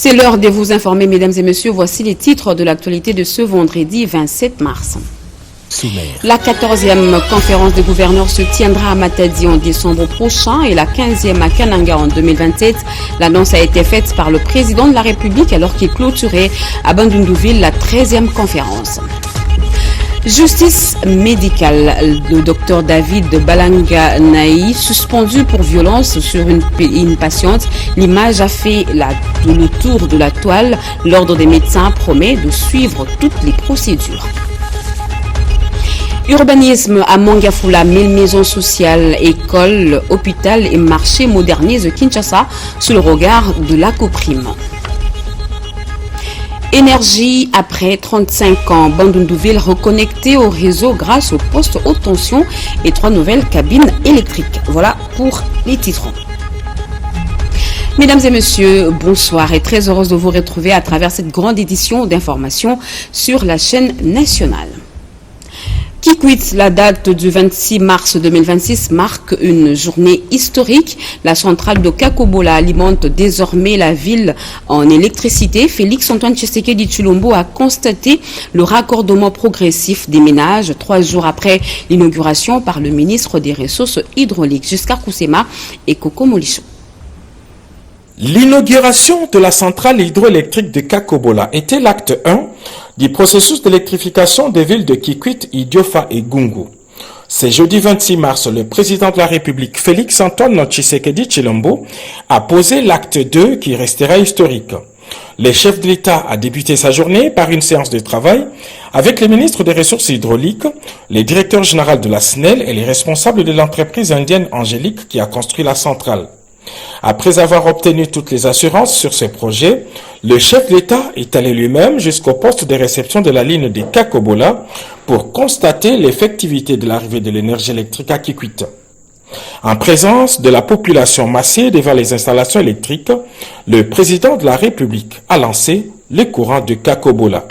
C'est l'heure de vous informer, mesdames et messieurs. Voici les titres de l'actualité de ce vendredi 27 mars. La 14e conférence des gouverneurs se tiendra à Matadi en décembre prochain et la 15e à Kananga en 2027. L'annonce a été faite par le président de la République alors qu'il clôturait à Bandundouville la 13e conférence. Justice médicale. Le docteur David Balanga Naï, suspendu pour violence sur une patiente. L'image a fait le tour de la toile. L'ordre des médecins promet de suivre toutes les procédures. Urbanisme à Mangafula, 1000 maisons sociales, écoles, hôpitaux et marchés modernisent Kinshasa sous le regard de l'ACOPRIM. Énergie après 35 ans, Bandundouville reconnectée au réseau grâce au poste haute tension et 3 nouvelles cabines électriques. Voilà pour les titres. Mesdames et messieurs, bonsoir et très heureuse de vous retrouver à travers cette grande édition d'information sur la chaîne nationale. Kikwit, la date du 26 mars 2026 marque une journée historique. La centrale de Kakobola alimente désormais la ville en électricité. Félix Antoine Tshisekedi Tshilombo a constaté le raccordement progressif des ménages 3 jours après l'inauguration par le ministre des Ressources hydrauliques, Giscard Koussema et Koko Molicho. L'inauguration de la centrale hydroélectrique de Kakobola était l'acte 1 du processus d'électrification des villes de Kikwit, Idiofa et Gungu. Ce jeudi 26 mars, le président de la République, Félix Antoine Tshisekedi Tshilombo, a posé l'acte 2 qui restera historique. Le chef de l'État a débuté sa journée par une séance de travail avec les ministres des Ressources hydrauliques, le directeur général de la SNEL et les responsables de l'entreprise indienne Angélique qui a construit la centrale. Après avoir obtenu toutes les assurances sur ce projet, le chef de l'État est allé lui-même jusqu'au poste de réception de la ligne de Kakobola pour constater l'effectivité de l'arrivée de l'énergie électrique à Kikwit. En présence de la population massée devant les installations électriques, le président de la République a lancé le courant de Kakobola.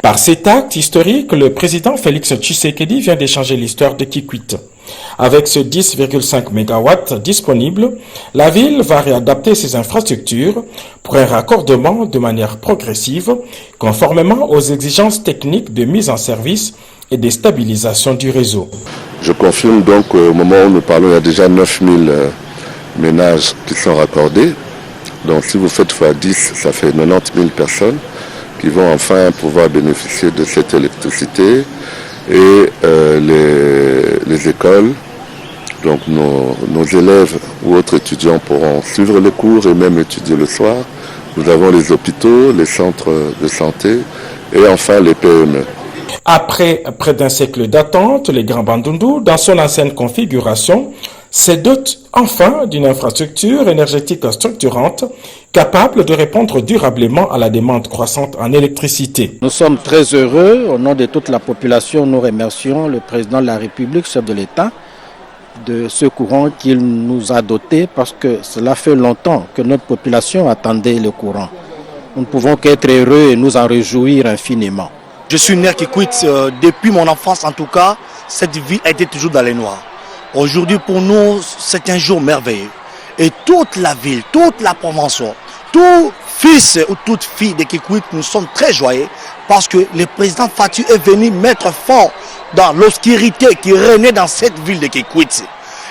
Par cet acte historique, le président Félix Tshisekedi vient d'échanger l'histoire de Kikwit. Avec ce 10,5 MW disponible, la ville va réadapter ses infrastructures pour un raccordement de manière progressive, conformément aux exigences techniques de mise en service et de stabilisation du réseau. Je confirme donc au moment où nous parlons, il y a déjà 9000 ménages qui sont raccordés. Donc si vous faites x10, ça fait 90 000 personnes qui vont enfin pouvoir bénéficier de cette électricité et les écoles, donc nos élèves ou autres étudiants pourront suivre les cours et même étudier le soir. Nous avons les hôpitaux, les centres de santé et enfin les PME. Après près d'un siècle d'attente, les Grands Bandundu, dans son ancienne configuration, se dote enfin d'une infrastructure énergétique structurante capable de répondre durablement à la demande croissante en électricité. Nous sommes très heureux. Au nom de toute la population, nous remercions le président de la République, chef de l'État, de ce courant qu'il nous a doté parce que cela fait longtemps que notre population attendait le courant. Nous ne pouvons qu'être heureux et nous en réjouir infiniment. Je suis né à Kikwit depuis mon enfance en tout cas. Cette ville a été toujours dans les noirs. Aujourd'hui pour nous c'est un jour merveilleux. Et toute la ville, toute la province, tout fils ou toute fille de Kikwit, nous sommes très joyeux parce que le président Fatou est venu mettre fort dans l'obscurité qui régnait dans cette ville de Kikwit.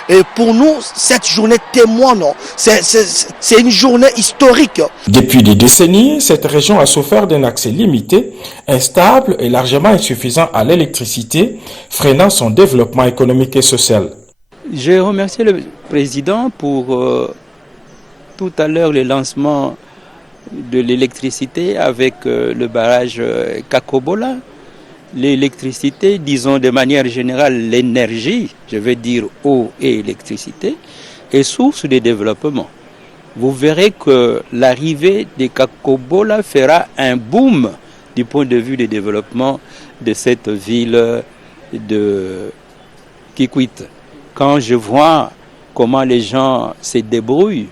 Et pour nous, cette journée témoigne, c'est une journée historique. Depuis des décennies, cette région a souffert d'un accès limité, instable et largement insuffisant à l'électricité, freinant son développement économique et social. Je remercie le président pour tout à l'heure le lancement de l'électricité avec le barrage Kakobola. L'électricité, disons de manière générale l'énergie, je veux dire eau et électricité, est source de développement. Vous verrez que l'arrivée de Kakobola fera un boom du point de vue du développement de cette ville de Kikwit. Quand je vois comment les gens se débrouillent,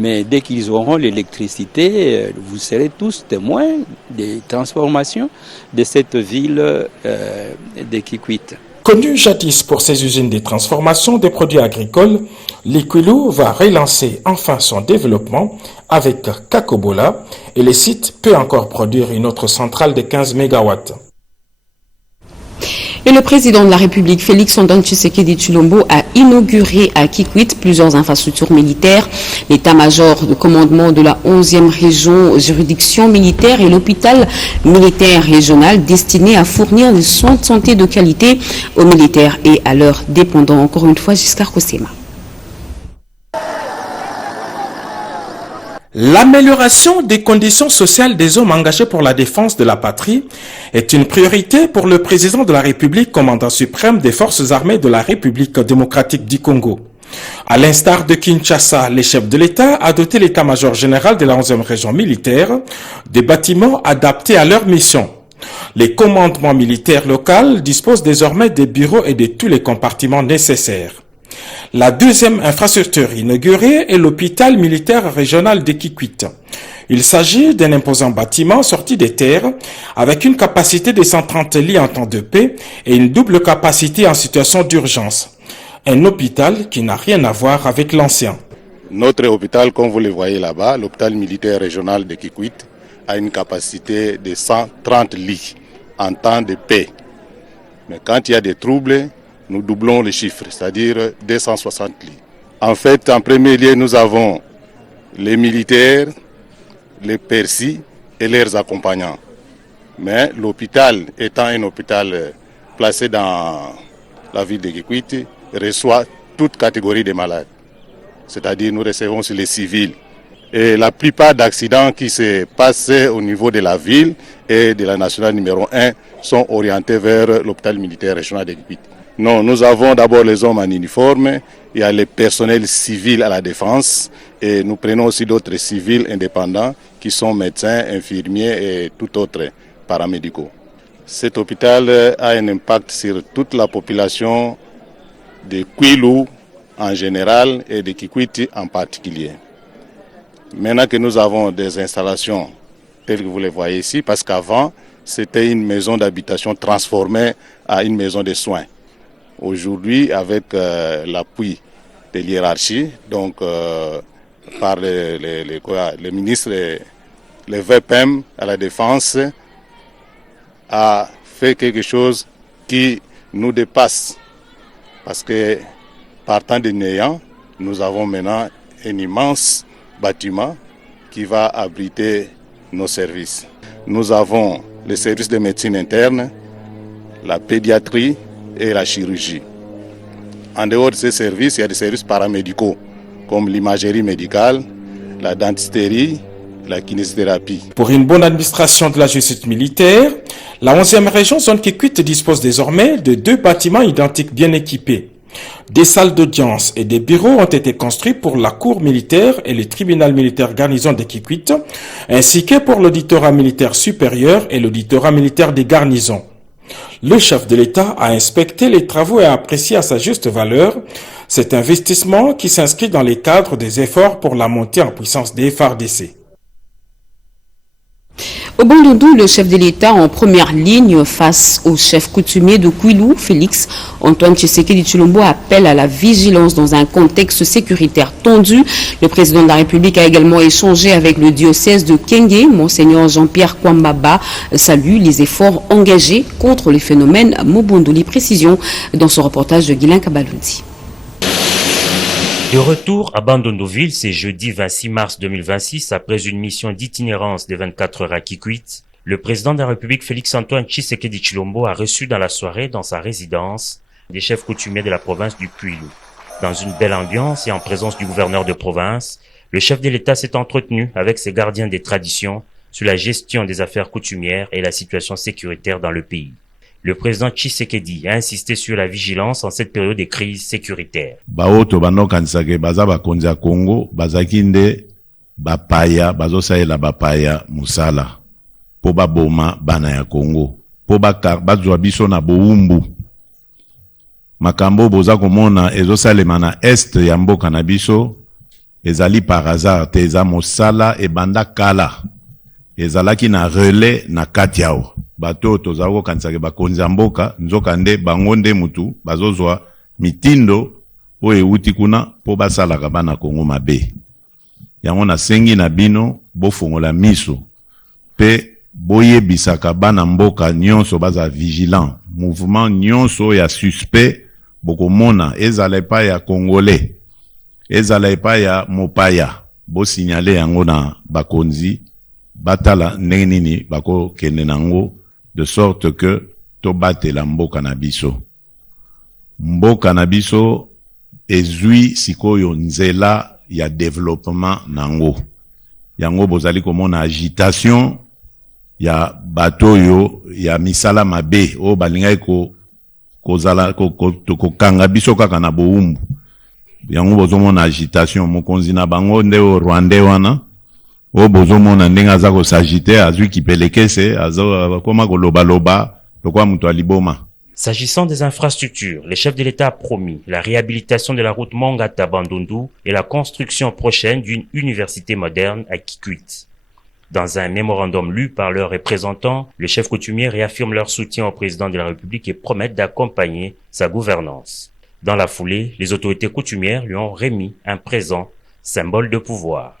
Mais dès qu'ils auront l'électricité, vous serez tous témoins des transformations de cette ville de Kikwit. Connu jadis pour ses usines de transformation des produits agricoles, l'Ikwilu va relancer enfin son développement avec Kakobola et le site peut encore produire une autre centrale de 15 MW. Et le président de la République, Félix-Antoine Tshisekedi Tshilombo, a inauguré à Kikwit plusieurs infrastructures militaires. L'état-major de commandement de la 11e région juridiction militaire et l'hôpital militaire régional destiné à fournir des soins de santé de qualité aux militaires et à leurs dépendants. Encore une fois, Giscard Kosema. L'amélioration des conditions sociales des hommes engagés pour la défense de la patrie est une priorité pour le président de la République, commandant suprême des forces armées de la République démocratique du Congo. À l'instar de Kinshasa, les chefs de l'État a doté l'état-major général de la 11e région militaire des bâtiments adaptés à leur mission. Les commandements militaires locaux disposent désormais des bureaux et de tous les compartiments nécessaires. La deuxième infrastructure inaugurée est l'hôpital militaire régional de Kikwit. Il s'agit d'un imposant bâtiment sorti des terres avec une capacité de 130 lits en temps de paix et une double capacité en situation d'urgence. Un hôpital qui n'a rien à voir avec l'ancien. Notre hôpital, comme vous le voyez là-bas, l'hôpital militaire régional de Kikwit, a une capacité de 130 lits en temps de paix. Mais quand il y a des troubles, nous doublons les chiffres, c'est-à-dire 260 lits. En fait, en premier lieu, nous avons les militaires, les persis et leurs accompagnants. Mais l'hôpital, étant un hôpital placé dans la ville de Kikwit, reçoit toute catégorie de malades. C'est-à-dire nous recevons aussi les civils. Et la plupart d'accidents qui se passent au niveau de la ville et de la nationale numéro 1 sont orientés vers l'hôpital militaire régional de Kikwit. Non, nous avons d'abord les hommes en uniforme, il y a les personnels civils à la défense et nous prenons aussi d'autres civils indépendants qui sont médecins, infirmiers et tout autre paramédicaux. Cet hôpital a un impact sur toute la population de Kwilu en général et de Kikwit en particulier. Maintenant que nous avons des installations telles que vous les voyez ici, parce qu'avant c'était une maison d'habitation transformée à une maison de soins. Aujourd'hui, avec l'appui de l'hiérarchie, donc par les ministres, les VPM à la défense, a fait quelque chose qui nous dépasse. Parce que partant de néant, nous avons maintenant un immense bâtiment qui va abriter nos services. Nous avons les services de médecine interne, la pédiatrie et la chirurgie. En dehors de ces services, il y a des services paramédicaux comme l'imagerie médicale, la dentisterie, la kinésithérapie. Pour une bonne administration de la justice militaire, la 11e région zone Kikwit dispose désormais de 2 bâtiments identiques bien équipés. Des salles d'audience et des bureaux ont été construits pour la cour militaire et le tribunal militaire garnison de Kikwit, ainsi que pour l'auditorat militaire supérieur et l'auditorat militaire des garnisons. Le chef de l'État a inspecté les travaux et a apprécié à sa juste valeur cet investissement qui s'inscrit dans les cadres des efforts pour la montée en puissance des FARDC. Au Bandundu, le chef de l'État en première ligne face au chef coutumier de Kwilu, Félix-Antoine Tshisekedi Tshilombo, appelle à la vigilance dans un contexte sécuritaire tendu. Le président de la République a également échangé avec le diocèse de Kenge. Monseigneur Jean-Pierre Kwambaba salue les efforts engagés contre les phénomènes Mobondoli. Précision dans ce reportage de Guilain Kabaloudi. De retour à Bandunduville, c'est jeudi 26 mars 2026, après une mission d'itinérance de 24 heures à Kikwit, le président de la République Félix-Antoine Tshisekedi Tshilombo a reçu dans la soirée, dans sa résidence, des chefs coutumiers de la province du Kwilu. Dans une belle ambiance et en présence du gouverneur de province, le chef de l'État s'est entretenu avec ses gardiens des traditions sur la gestion des affaires coutumières et la situation sécuritaire dans le pays. Le président Tshisekedi a insisté sur la vigilance en cette période de crise sécuritaire. Baoto banokanisake baza bakonzi ya Congo bazaki nde bapaya bazosalela bapaya musala po baboma bana ya Congo po bazwa biso na boumbu. Makambo boza komona ezosalema na est ya mboka na biso ezali par hasard te eza mosala ebanda kala ezalaki na relais na kati yao bato tozala kokanisaka bakonzi ya mboka nzoka nde bango nde mutu bazozwa mitindo oyo euti kuna mpo basalaka bana Kongo mabe. Yango nasengi na bino bofungola miso pe boyebisaka bana mboka nyonso baza vigilant. Mouvement nyonso ya suspect bokomona ezala epai ya Congolais, ezala epai ya mopaya, bo signale yango na bakonzi batala ndenge nini bakokende nango de sorte que tobatela mboka na biso. Mboka na biso ezui sikoyo nzela ya développement nango. Yango bozali komona agitation ya batoyo ya misala mabe o balingai kozala kanga biso kaka na boumbu. Yango bozomona agitation mokonzi na bango nde o Rwanda wana o bozomona ndenga za ko sagite azwi kipelekese azo koma koloba loba lokwa mutu aliboma. S'agissant des infrastructures, le chef de l'État a promis la réhabilitation de la route Mongata-Bandundu et la construction prochaine d'une université moderne à Kikwit. Dans un mémorandum lu par leurs représentants, les chefs coutumiers réaffirment leur soutien au président de la République et promettent d'accompagner sa gouvernance. Dans la foulée, les autorités coutumières lui ont remis un présent, symbole de pouvoir.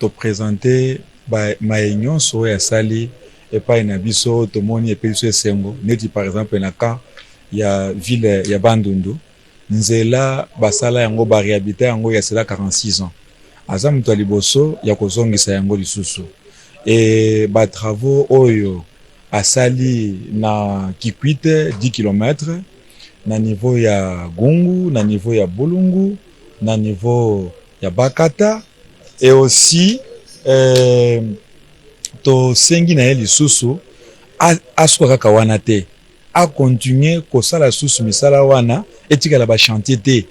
To présenter maïnion so ya sali et pas na biso to moni et biso esengo neti par exemple na ka ya ville ya Bandundu nzela basala yango ba réhabiliter yango ya sela 46 ans aza mutu aliboso ya kozongisa yango lisusu et ba travaux oyo asali na Kikwit 10 km na niveau ya Gungu na niveau ya Bulungu na niveau ya Bakata. Et aussi, to sengi na lisusu aswa kawana te a continuer ko sala susu misala wana etika la ba chantier te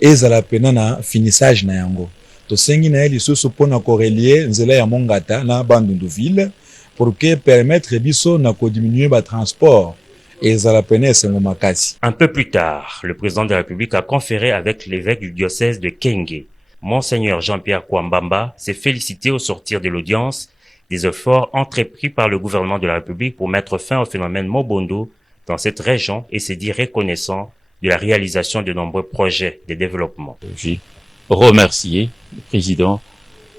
ezala pena na finissage na yango. To sengi na lisusu pona ko relier nzela ya Mongata na Bandundu ville pour que permettre biso na ko diminuer ba transport. Un peu plus tard, le président de la République a conféré avec l'évêque du diocèse de Kenge. Monseigneur Jean-Pierre Kwambamba s'est félicité au sortir de l'audience des efforts entrepris par le gouvernement de la République pour mettre fin au phénomène Mobondo dans cette région et s'est dit reconnaissant de la réalisation de nombreux projets de développement. J'ai remercié le président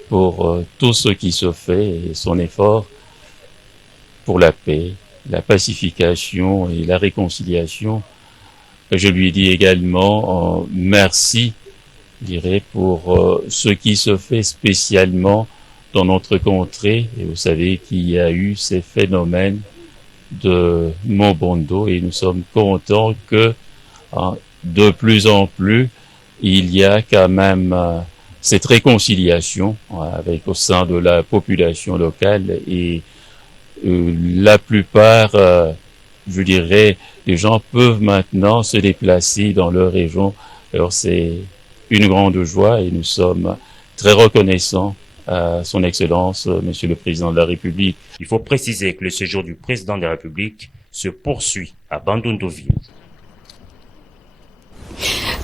pour tout ce qui se fait et son effort pour la paix, la pacification et la réconciliation. Je lui dis également merci, je dirais, pour ce qui se fait spécialement dans notre contrée. Et vous savez qu'il y a eu ces phénomènes de Mobondo et nous sommes contents que de plus en plus il y a quand même cette réconciliation avec au sein de la population locale et la plupart, je dirais, les gens peuvent maintenant se déplacer dans leur région. Alors c'est une grande joie et nous sommes très reconnaissants à son Excellence, Monsieur le Président de la République. Il faut préciser que le séjour du Président de la République se poursuit à Bandundu-Ville.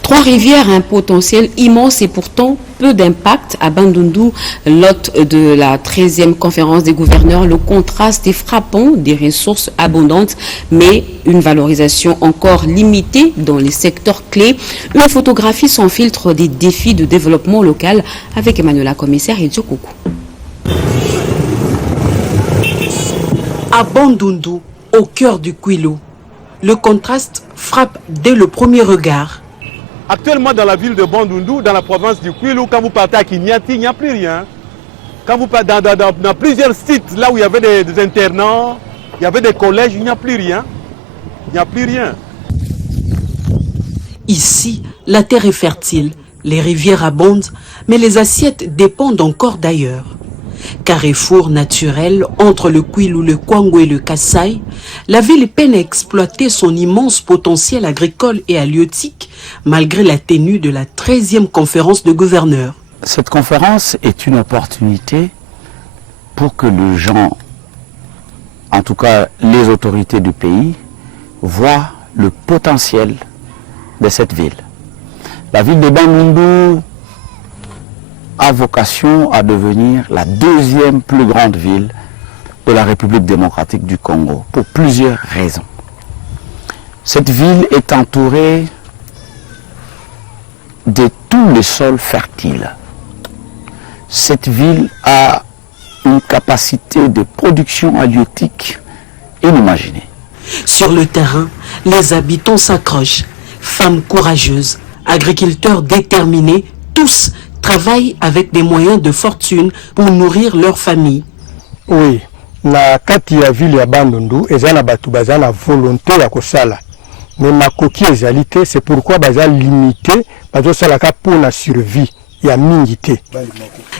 Trois-Rivières a un potentiel immense et pourtant peu d'impact. À Bandundu, l'hôte de la 13e conférence des gouverneurs, le contraste est frappant, des ressources abondantes, mais une valorisation encore limitée dans les secteurs clés. Une photographie sans filtre des défis de développement local avec Emmanuela Commissaire et Djokoukou. À Bandundu, au cœur du Kwilu, le contraste frappe dès le premier regard. Actuellement, dans la ville de Bandundu, dans la province du Kwilu, quand vous partez à Kinyati, il n'y a plus rien. Quand vous partez dans plusieurs sites, là où il y avait des internats, il y avait des collèges, il n'y a plus rien. Il n'y a plus rien. Ici, la terre est fertile, les rivières abondent, mais les assiettes dépendent encore d'ailleurs. Carrefour naturel entre le Kwilu, le Kwango et le Kassai, la ville peine à exploiter son immense potentiel agricole et halieutique malgré la tenue de la 13e conférence de gouverneurs. Cette conférence est une opportunité pour que les gens, en tout cas les autorités du pays, voient le potentiel de cette ville. La ville de Bandundu a vocation à devenir la deuxième plus grande ville de la République démocratique du Congo, pour plusieurs raisons. Cette ville est entourée de tous les sols fertiles. Cette ville a une capacité de production halieutique inimaginée. Sur le terrain, les habitants s'accrochent. Femmes courageuses, agriculteurs déterminés, tous travaillent avec des moyens de fortune pour nourrir leur famille. Oui, na kati ya ville ya Bandundu, ezana batu bazana volonté ya kosala. Mais makoki ezalité, c'est pourquoi baza limité, bazo salaka pour la survie.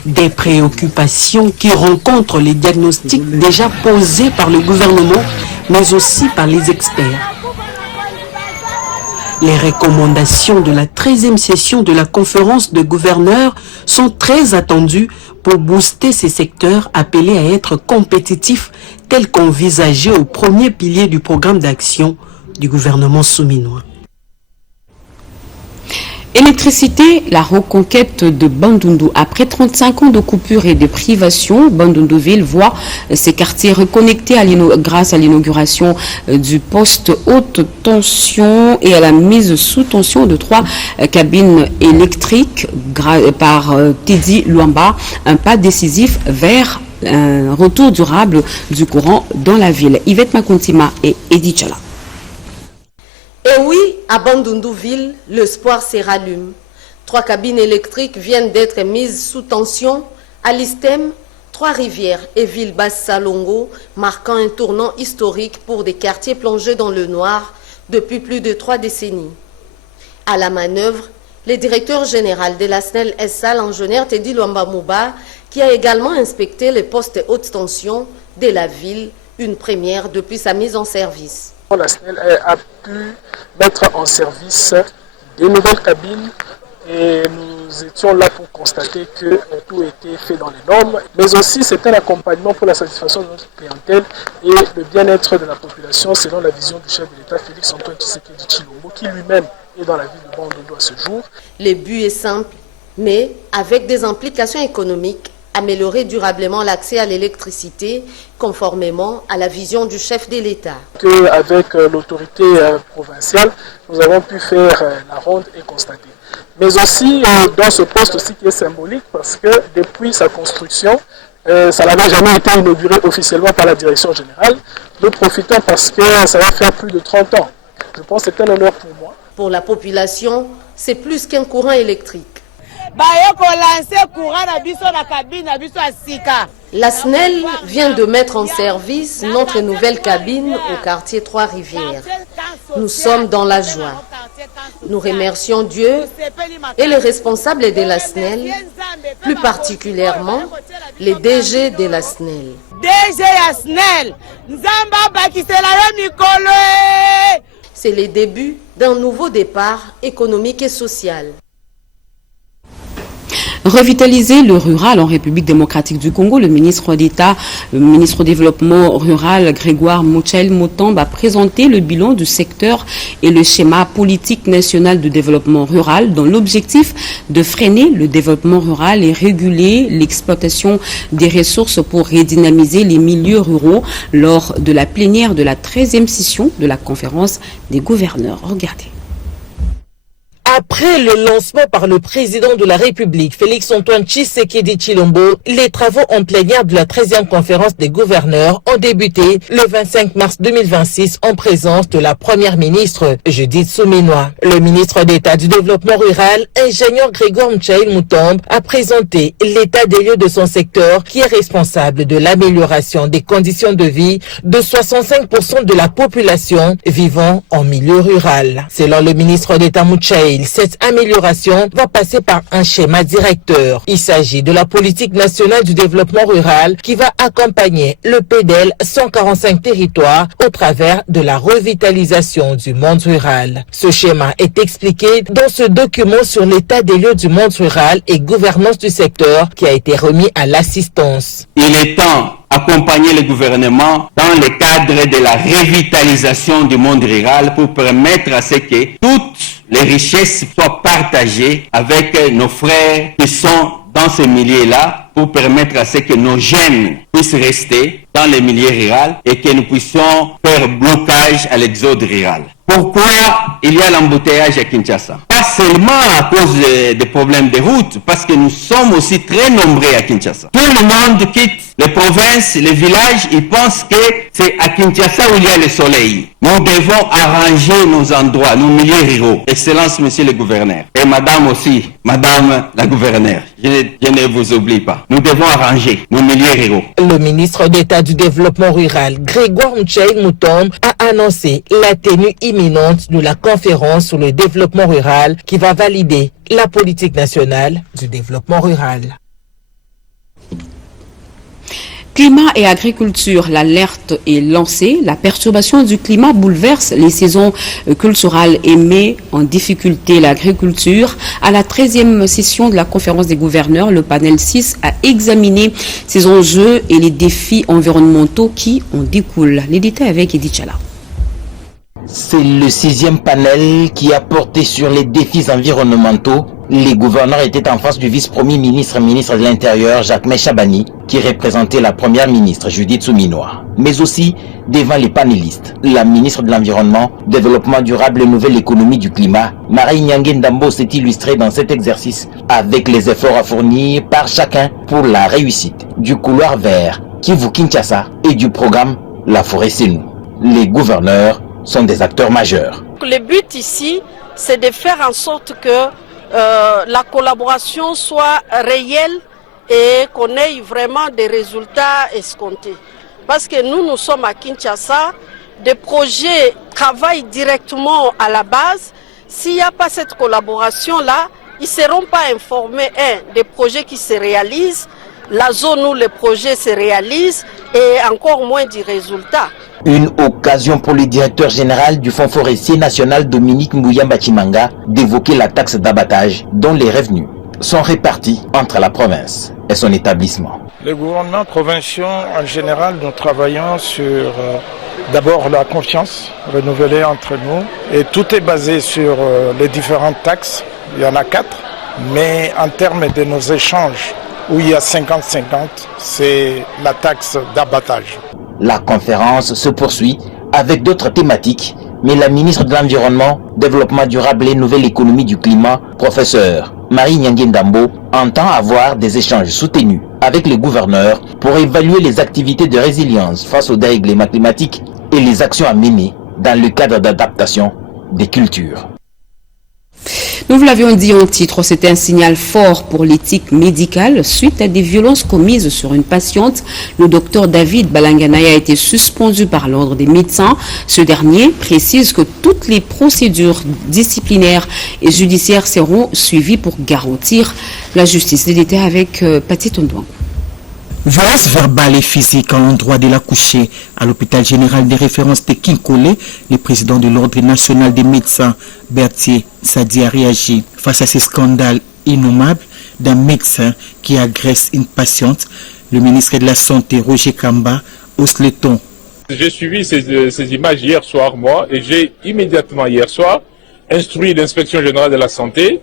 Des préoccupations qui rencontrent les diagnostics déjà posés par le gouvernement, mais aussi par les experts. Les recommandations de la 13e session de la conférence de gouverneurs sont très attendues pour booster ces secteurs appelés à être compétitifs, tels qu'envisagés au premier pilier du programme d'action du gouvernement souminois. Électricité, la reconquête de Bandundu. Après 35 ans de coupure et de privation, Bandundu-Ville voit ses quartiers reconnectés grâce à l'inauguration du poste haute tension et à la mise sous tension de 3 cabines électriques par Teddy Luamba, un pas décisif vers un retour durable du courant dans la ville. Yvette Makontima et Edith Chala. Et oui, à Bandundu-Ville, l'espoir se rallume. 3 cabines électriques viennent d'être mises sous tension à l'Istem, Trois-Rivières et Ville-Basse-Salongo, marquant un tournant historique pour des quartiers plongés dans le noir depuis plus de 3 décennies. À la manœuvre, le directeur général de la SNEL SA, l'ingénieur Teddy Luamba Mouba, qui a également inspecté les postes haute tension de la ville, une première depuis sa mise en service. La SNEL a pu mettre en service des nouvelles cabines et nous étions là pour constater que tout était fait dans les normes, mais aussi c'est un accompagnement pour la satisfaction de notre clientèle et le bien-être de la population selon la vision du chef de l'État Félix Antoine Tshisekedi Tshilombo, qui lui-même est dans la ville de Bandundu à ce jour. Le but est simple, mais avec des implications économiques, améliorer durablement l'accès à l'électricité conformément à la vision du chef de l'État. Avec l'autorité provinciale, nous avons pu faire la ronde et constater. Mais aussi dans ce poste aussi qui est symbolique parce que depuis sa construction, ça n'avait jamais été inauguré officiellement par la direction générale. Nous profitons parce que ça va faire plus de 30 ans. Je pense que c'est un honneur pour moi. Pour la population, c'est plus qu'un courant électrique. La SNEL vient de mettre en service notre nouvelle cabine au quartier Trois-Rivières. Nous sommes dans la joie. Nous remercions Dieu et les responsables de la SNEL, plus particulièrement les DG de la SNEL. C'est le début d'un nouveau départ économique et social. Revitaliser le rural en République démocratique du Congo, le ministre d'État, le ministre du Développement rural, Grégoire Mouchel Motombe, a présenté le bilan du secteur et le schéma politique national de développement rural dans l'objectif de freiner le développement rural et réguler l'exploitation des ressources pour redynamiser les milieux ruraux lors de la plénière de la 13e session de la conférence des gouverneurs. Regardez. Après le lancement par le président de la République, Félix Antoine Tshisekedi Tshilombo, les travaux en plénière de la 13e conférence des gouverneurs ont débuté le 25 mars 2026 en présence de la première ministre Judith Suminwa. Le ministre d'État du Développement rural, ingénieur Grégoire Mouchel Motombe, a présenté l'état des lieux de son secteur qui est responsable de l'amélioration des conditions de vie de 65% de la population vivant en milieu rural. Selon le ministre d'État Mouchel, cette amélioration va passer par un schéma directeur. Il s'agit de la politique nationale du développement rural qui va accompagner le PDL 145 territoires au travers de la revitalisation du monde rural. Ce schéma est expliqué dans ce document sur l'état des lieux du monde rural et gouvernance du secteur qui a été remis à l'assistance. Il est temps accompagner le gouvernement dans le cadre de la revitalisation du monde rural pour permettre à ce que toutes les richesses soient partagées avec nos frères qui sont dans ces milieux-là, pour permettre à ce que nos jeunes puissent rester dans les milieux ruraux et que nous puissions faire blocage à l'exode rural. Pourquoi il y a l'embouteillage à Kinshasa? Pas seulement à cause des problèmes de route, parce que nous sommes aussi très nombreux à Kinshasa. Tout le monde quitte les provinces, les villages, ils pensent que c'est à Kinshasa où il y a le soleil. Nous devons arranger nos endroits, nos milieux ruraux. Excellence, monsieur le gouverneur. Et madame aussi, madame la gouverneure. Je ne vous oublie pas. Nous devons arranger nos milieux ruraux. Le ministre d'État du Développement Rural, Grégoire Moutom, a annoncé la tenue imminente de la conférence sur le développement rural qui va valider la politique nationale du développement rural. Climat et agriculture, l'alerte est lancée. La perturbation du climat bouleverse les saisons culturales et met en difficulté l'agriculture. À la 13e session de la conférence des gouverneurs, le panel 6 a examiné ces enjeux et les défis environnementaux qui en découlent. Les détails avec Edith Chala. C'est le 6e panel qui a porté sur les défis environnementaux. Les gouverneurs étaient en face du vice-premier ministre de l'Intérieur, Jacques Chabani, qui représentait la première ministre, Judith Souminoa, mais aussi devant les panélistes, la ministre de l'Environnement, Développement durable et Nouvelle économie du climat, Marie Nyangue Ndambo, s'est illustrée dans cet exercice avec les efforts à fournir par chacun pour la réussite du couloir vert Kivu-Kinshasa et du programme La Forêt C'est Nous. Les gouverneurs sont des acteurs majeurs. Le but ici, c'est de faire en sorte que la collaboration soit réelle et qu'on ait vraiment des résultats escomptés. Parce que nous sommes à Kinshasa, des projets travaillent directement à la base. S'il n'y a pas cette collaboration-là, ils ne seront pas informés des projets qui se réalisent, la zone où les projets se réalisent et encore moins du résultat. Une occasion pour le directeur général du Fonds forestier national Dominique Mbouyamba Chimanga d'évoquer la taxe d'abattage dont les revenus sont répartis entre la province et son établissement. Les gouvernements provinciaux en général, nous travaillons sur d'abord la confiance renouvelée entre nous et tout est basé sur les différentes taxes, il y en a 4, mais en termes de nos échanges où il y a 50-50, c'est la taxe d'abattage. La conférence se poursuit avec d'autres thématiques, mais la ministre de l'Environnement, Développement durable et Nouvelle économie du climat, professeur Marie Nyangue Ndambo, entend avoir des échanges soutenus avec les gouverneurs pour évaluer les activités de résilience face au dérèglement climatique et les actions à mener dans le cadre d'adaptation des cultures. Nous vous l'avions dit en titre, c'est un signal fort pour l'éthique médicale. Suite à des violences commises sur une patiente, le docteur David Balanganaya a été suspendu par l'ordre des médecins. Ce dernier précise que toutes les procédures disciplinaires et judiciaires seront suivies pour garantir la justice. Les détails avec Paty Tondouan. Violence verbale et physique à l'endroit de l'accouchée à l'hôpital général de référence de Kinkole, le président de l'Ordre national des médecins, Berthier Sadi, a réagi face à ces scandales innommables d'un médecin qui agresse une patiente. Le ministre de la Santé, Roger Kamba, hausse le ton. J'ai suivi ces images hier soir, moi, et j'ai immédiatement hier soir instruit l'inspection générale de la santé,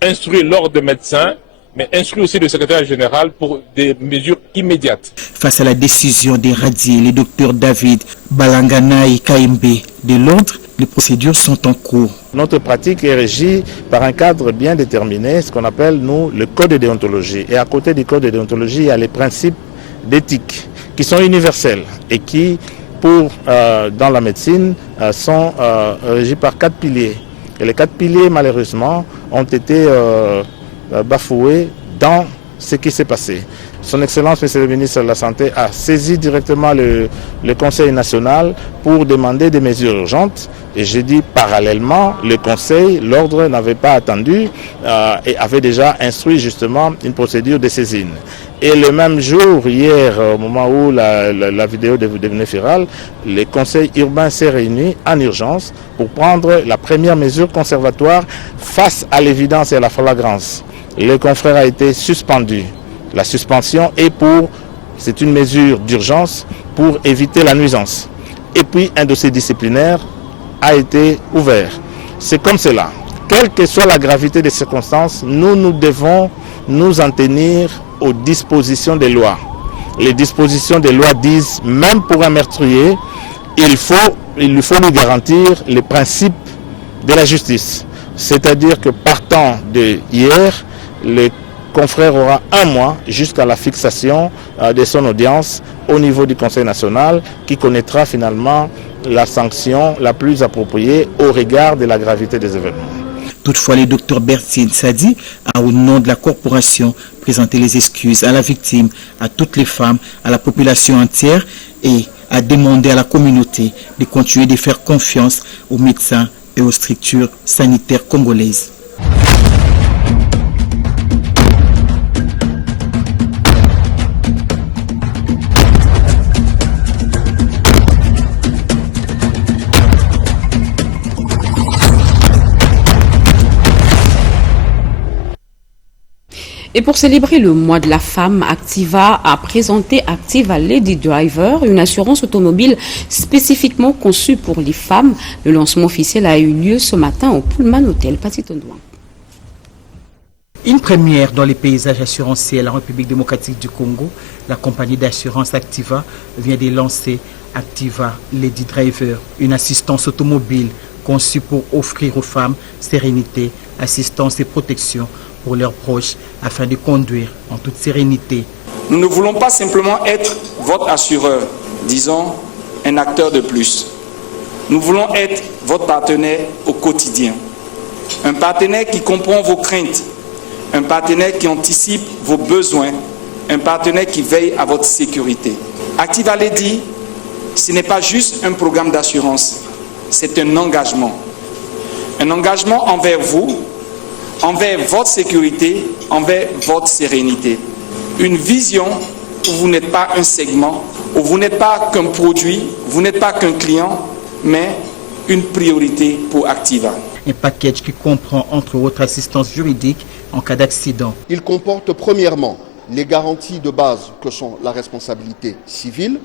instruit l'ordre des médecins, mais instruit aussi le secrétaire général pour des mesures immédiates. Face à la décision d'éradier le docteur David Balanganaya Kaimbe de l'ordre, les procédures sont en cours. Notre pratique est régie par un cadre bien déterminé, ce qu'on appelle, nous, le code de déontologie. Et à côté du code de déontologie, il y a les principes d'éthique qui sont universels et qui, dans la médecine, sont régis par 4 piliers. Et les 4 piliers, malheureusement, ont été bafoué dans ce qui s'est passé. Son Excellence, Monsieur le ministre de la Santé, a saisi directement le Conseil national pour demander des mesures urgentes. Et j'ai dit parallèlement, le Conseil, l'ordre n'avait pas attendu et avait déjà instruit justement une procédure de saisine. Et le même jour, hier, au moment où la vidéo devenait virale, le Conseil urbain s'est réuni en urgence pour prendre la première mesure conservatoire face à l'évidence et à la flagrance. Le confrère a été suspendu. La suspension est pour C'est une mesure d'urgence pour éviter la nuisance. Et puis un dossier disciplinaire a été ouvert. C'est comme cela. Quelle que soit la gravité des circonstances, nous devons nous en tenir aux dispositions des lois. Les dispositions des lois disent, même pour un meurtrier, il lui faut lui garantir les principes de la justice. C'est-à-dire que partant de hier, le confrère aura 1 mois jusqu'à la fixation de son audience au niveau du Conseil national qui connaîtra finalement la sanction la plus appropriée au regard de la gravité des événements. Toutefois, le docteur Bertine Sadi a, au nom de la corporation, présenté les excuses à la victime, à toutes les femmes, à la population entière et a demandé à la communauté de continuer de faire confiance aux médecins et aux structures sanitaires congolaises. Et pour célébrer le mois de la femme, Activa a présenté Activa Lady Driver, une assurance automobile spécifiquement conçue pour les femmes. Le lancement officiel a eu lieu ce matin au Pullman Hotel Patitondouin. Une première dans les paysages assurantiels en République démocratique du Congo, la compagnie d'assurance Activa vient de lancer Activa Lady Driver, une assistance automobile conçue pour offrir aux femmes sérénité, assistance et protection pour leurs proches afin de conduire en toute sérénité. Nous ne voulons pas simplement être votre assureur, disons un acteur de plus. Nous voulons être votre partenaire au quotidien. Un partenaire qui comprend vos craintes, un partenaire qui anticipe vos besoins, un partenaire qui veille à votre sécurité. Activa Lady, ce n'est pas juste un programme d'assurance, c'est un engagement. Un engagement envers vous, envers votre sécurité, envers votre sérénité. Une vision où vous n'êtes pas un segment, où vous n'êtes pas qu'un produit, vous n'êtes pas qu'un client, mais une priorité pour Activa. Un package qui comprend entre autres assistance juridique en cas d'accident. Il comporte premièrement les garanties de base que sont la responsabilité civile,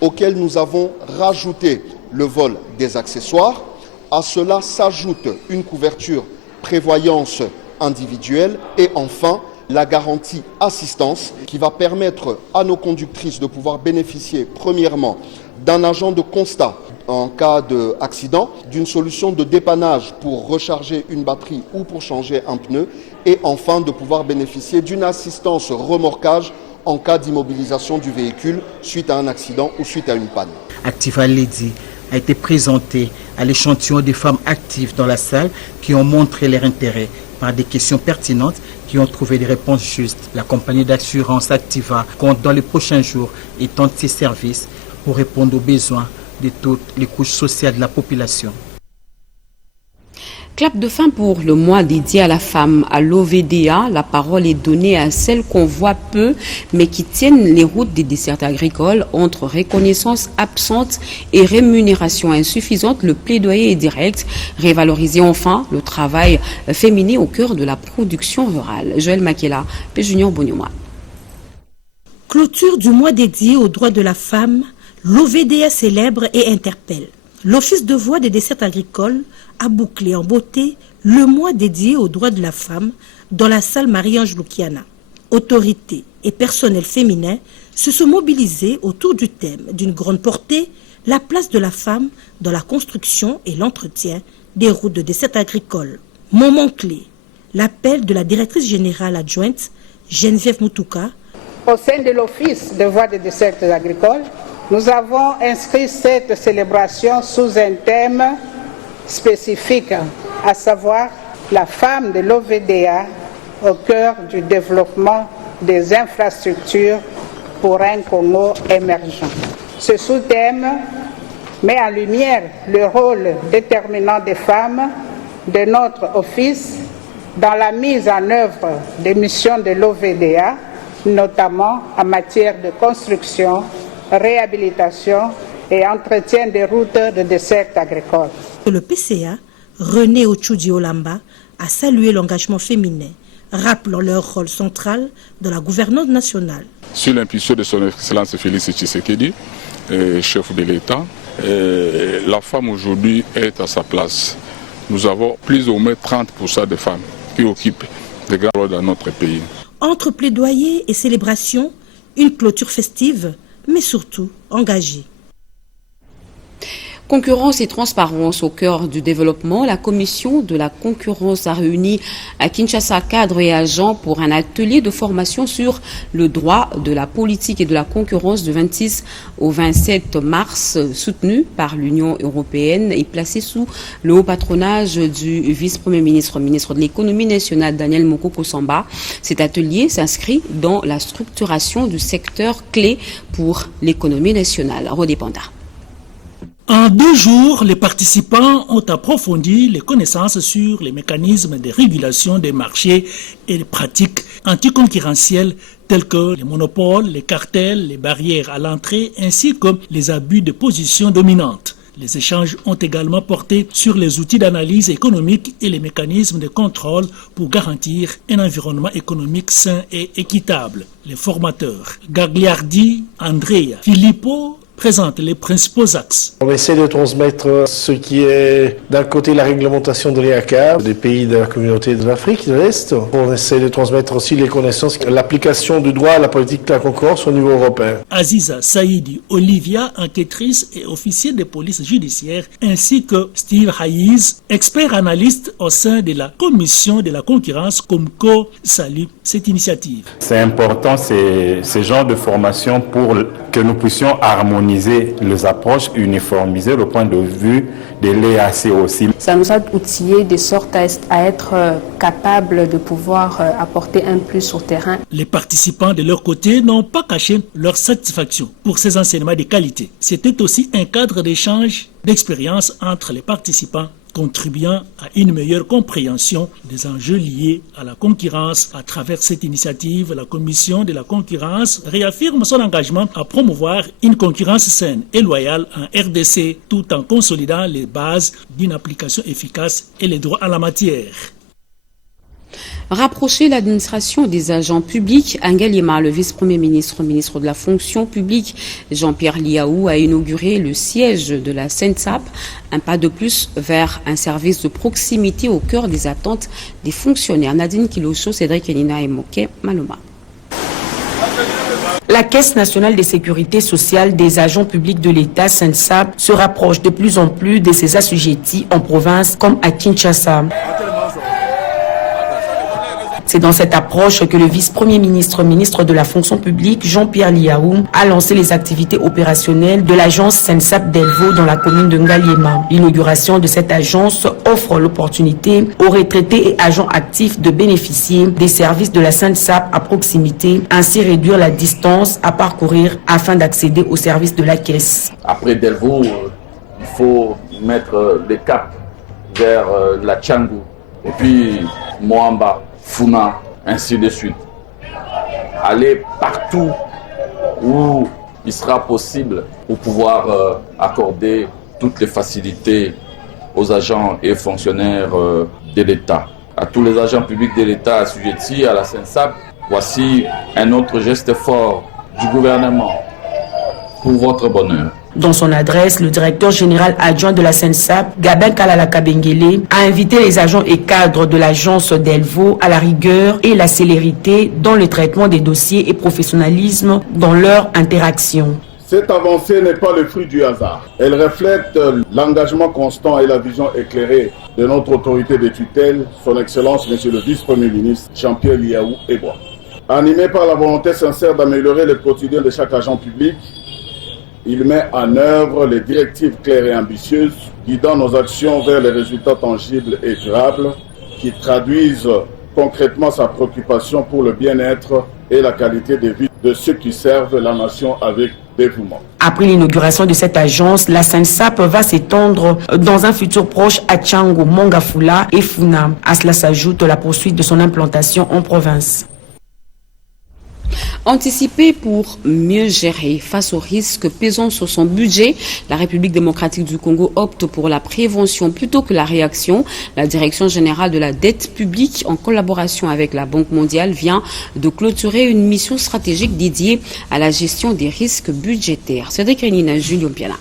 auxquelles nous avons rajouté le vol des accessoires. À cela s'ajoute une couverture prévoyance individuelle et enfin la garantie assistance qui va permettre à nos conductrices de pouvoir bénéficier premièrement d'un agent de constat en cas d'accident, d'une solution de dépannage pour recharger une batterie ou pour changer un pneu et enfin de pouvoir bénéficier d'une assistance remorquage en cas d'immobilisation du véhicule suite à un accident ou suite à une panne. Activa Lady a été présenté à l'échantillon des femmes actives dans la salle qui ont montré leur intérêt par des questions pertinentes qui ont trouvé des réponses justes. La compagnie d'assurance Activa compte dans les prochains jours étendre ses services pour répondre aux besoins de toutes les couches sociales de la population. Clap de fin pour le mois dédié à la femme. À l'OVDA, la parole est donnée à celles qu'on voit peu, mais qui tiennent les routes des dessertes agricoles. Entre reconnaissance absente et rémunération insuffisante, le plaidoyer est direct. Révaloriser enfin le travail féminin au cœur de la production rurale. Joël Makela, P. Junior Bonyoma. Clôture du mois dédié aux droits de la femme, l'OVDA célèbre et interpelle. L'Office de voix des dessertes agricoles a bouclé en beauté le mois dédié aux droits de la femme dans la salle Marie-Ange Lukiana. Autorités et personnel féminin se sont mobilisés autour du thème d'une grande portée, la place de la femme dans la construction et l'entretien des routes de dessertes agricoles. Moment clé, l'appel de la directrice générale adjointe Geneviève Moutouka. Au sein de l'Office de voix des dessertes agricoles, nous avons inscrit cette célébration sous un thème spécifique, à savoir la femme de l'OVDA au cœur du développement des infrastructures pour un Congo émergent. Ce sous-thème met en lumière le rôle déterminant des femmes de notre office dans la mise en œuvre des missions de l'OVDA, notamment en matière de construction, réhabilitation et entretien des routes de dessertes agricoles. Le PCA, René Ochudi Olamba, a salué l'engagement féminin rappelant leur rôle central dans la gouvernance nationale. Sur l'impulsion de son Excellence Félix Tshisekedi, chef de l'État, la femme aujourd'hui est à sa place. Nous avons plus ou moins 30% de femmes qui occupent des grands rôles dans notre pays. Entre plaidoyer et célébration, une clôture festive, mais surtout engagée. Concurrence et transparence au cœur du développement, la commission de la concurrence a réuni à Kinshasa cadres et agents pour un atelier de formation sur le droit de la politique et de la concurrence du 26 au 27 mars, soutenu par l'Union européenne et placé sous le haut patronage du vice-premier ministre, ministre de l'économie nationale Daniel Mokoko-Samba. Cet atelier s'inscrit dans la structuration du secteur clé pour l'économie nationale. Rodé Panda. En 2 jours, les participants ont approfondi les connaissances sur les mécanismes de régulation des marchés et les pratiques anticoncurrentielles telles que les monopoles, les cartels, les barrières à l'entrée ainsi que les abus de position dominante. Les échanges ont également porté sur les outils d'analyse économique et les mécanismes de contrôle pour garantir un environnement économique sain et équitable. Les formateurs Gagliardi, Andrea, Filippo présente les principaux axes. On essaie de transmettre ce qui est d'un côté la réglementation de l'EACA, des pays de la communauté de l'Afrique de l'Est. On essaie de transmettre aussi les connaissances, l'application du droit à la politique de la concurrence au niveau européen. Aziza Saïdi Olivia, enquêtrice et officier de police judiciaire, ainsi que Steve Hayes, expert analyste au sein de la commission de la concurrence, Comco, salue cette initiative. C'est important ce genre de formation pour que nous puissions harmoniser les approches, uniformiser le point de vue de l'EAC aussi. Ça nous a outillés de sorte à être capables de pouvoir apporter un plus sur terrain. Les participants de leur côté n'ont pas caché leur satisfaction pour ces enseignements de qualité. C'était aussi un cadre d'échange d'expérience entre les participants, contribuant à une meilleure compréhension des enjeux liés à la concurrence. À travers cette initiative, la Commission de la concurrence réaffirme son engagement à promouvoir une concurrence saine et loyale en RDC, tout en consolidant les bases d'une application efficace et les droits en la matière. Rapprocher l'administration des agents publics, Angalima, le vice-premier ministre, ministre de la fonction publique, Jean-Pierre Liaou, a inauguré le siège de la SENSAP, un pas de plus vers un service de proximité au cœur des attentes des fonctionnaires. Nadine Kilocho, Cédric Enina et Moké Maloma. La Caisse nationale de sécurité sociale des agents publics de l'État, SENSAP, se rapproche de plus en plus de ses assujettis en province comme à Kinshasa. C'est dans cette approche que le vice-premier ministre, ministre de la fonction publique, Jean-Pierre Liaou, a lancé les activités opérationnelles de l'agence SENSAP d'Elvo dans la commune de Ngaliema. L'inauguration de cette agence offre l'opportunité aux retraités et agents actifs de bénéficier des services de la SENSAP à proximité, ainsi réduire la distance à parcourir afin d'accéder aux services de la caisse. Après Delvaux, il faut mettre le cap vers la Tchangou et puis Moamba, Funa, ainsi de suite. Aller partout où il sera possible pour pouvoir accorder toutes les facilités aux agents et fonctionnaires de l'État. À tous les agents publics de l'État assujettis à la SENSAP, voici un autre geste fort du gouvernement pour votre bonheur. Dans son adresse, le directeur général adjoint de la SENSAP, Gabin Kalala Kabengele, a invité les agents et cadres de l'agence d'Elvo à la rigueur et la célérité dans le traitement des dossiers et professionnalisme dans leur interaction. Cette avancée n'est pas le fruit du hasard. Elle reflète l'engagement constant et la vision éclairée de notre autorité de tutelle, son Excellence, Monsieur le Vice-Premier ministre Jean-Pierre Liaou Eboa. Animé par la volonté sincère d'améliorer le quotidien de chaque agent public, il met en œuvre les directives claires et ambitieuses, guidant nos actions vers les résultats tangibles et durables qui traduisent concrètement sa préoccupation pour le bien-être et la qualité de vie de ceux qui servent la nation avec dévouement. Après l'inauguration de cette agence, la SENSAP va s'étendre dans un futur proche à Tchango, Mongafula et Funa. À cela s'ajoute la poursuite de son implantation en province. Anticiper pour mieux gérer face aux risques pesant sur son budget, la République démocratique du Congo opte pour la prévention plutôt que la réaction. La Direction générale de la dette publique, en collaboration avec la Banque mondiale, vient de clôturer une mission stratégique dédiée à la gestion des risques budgétaires. Cédric Renina, Julien Piana.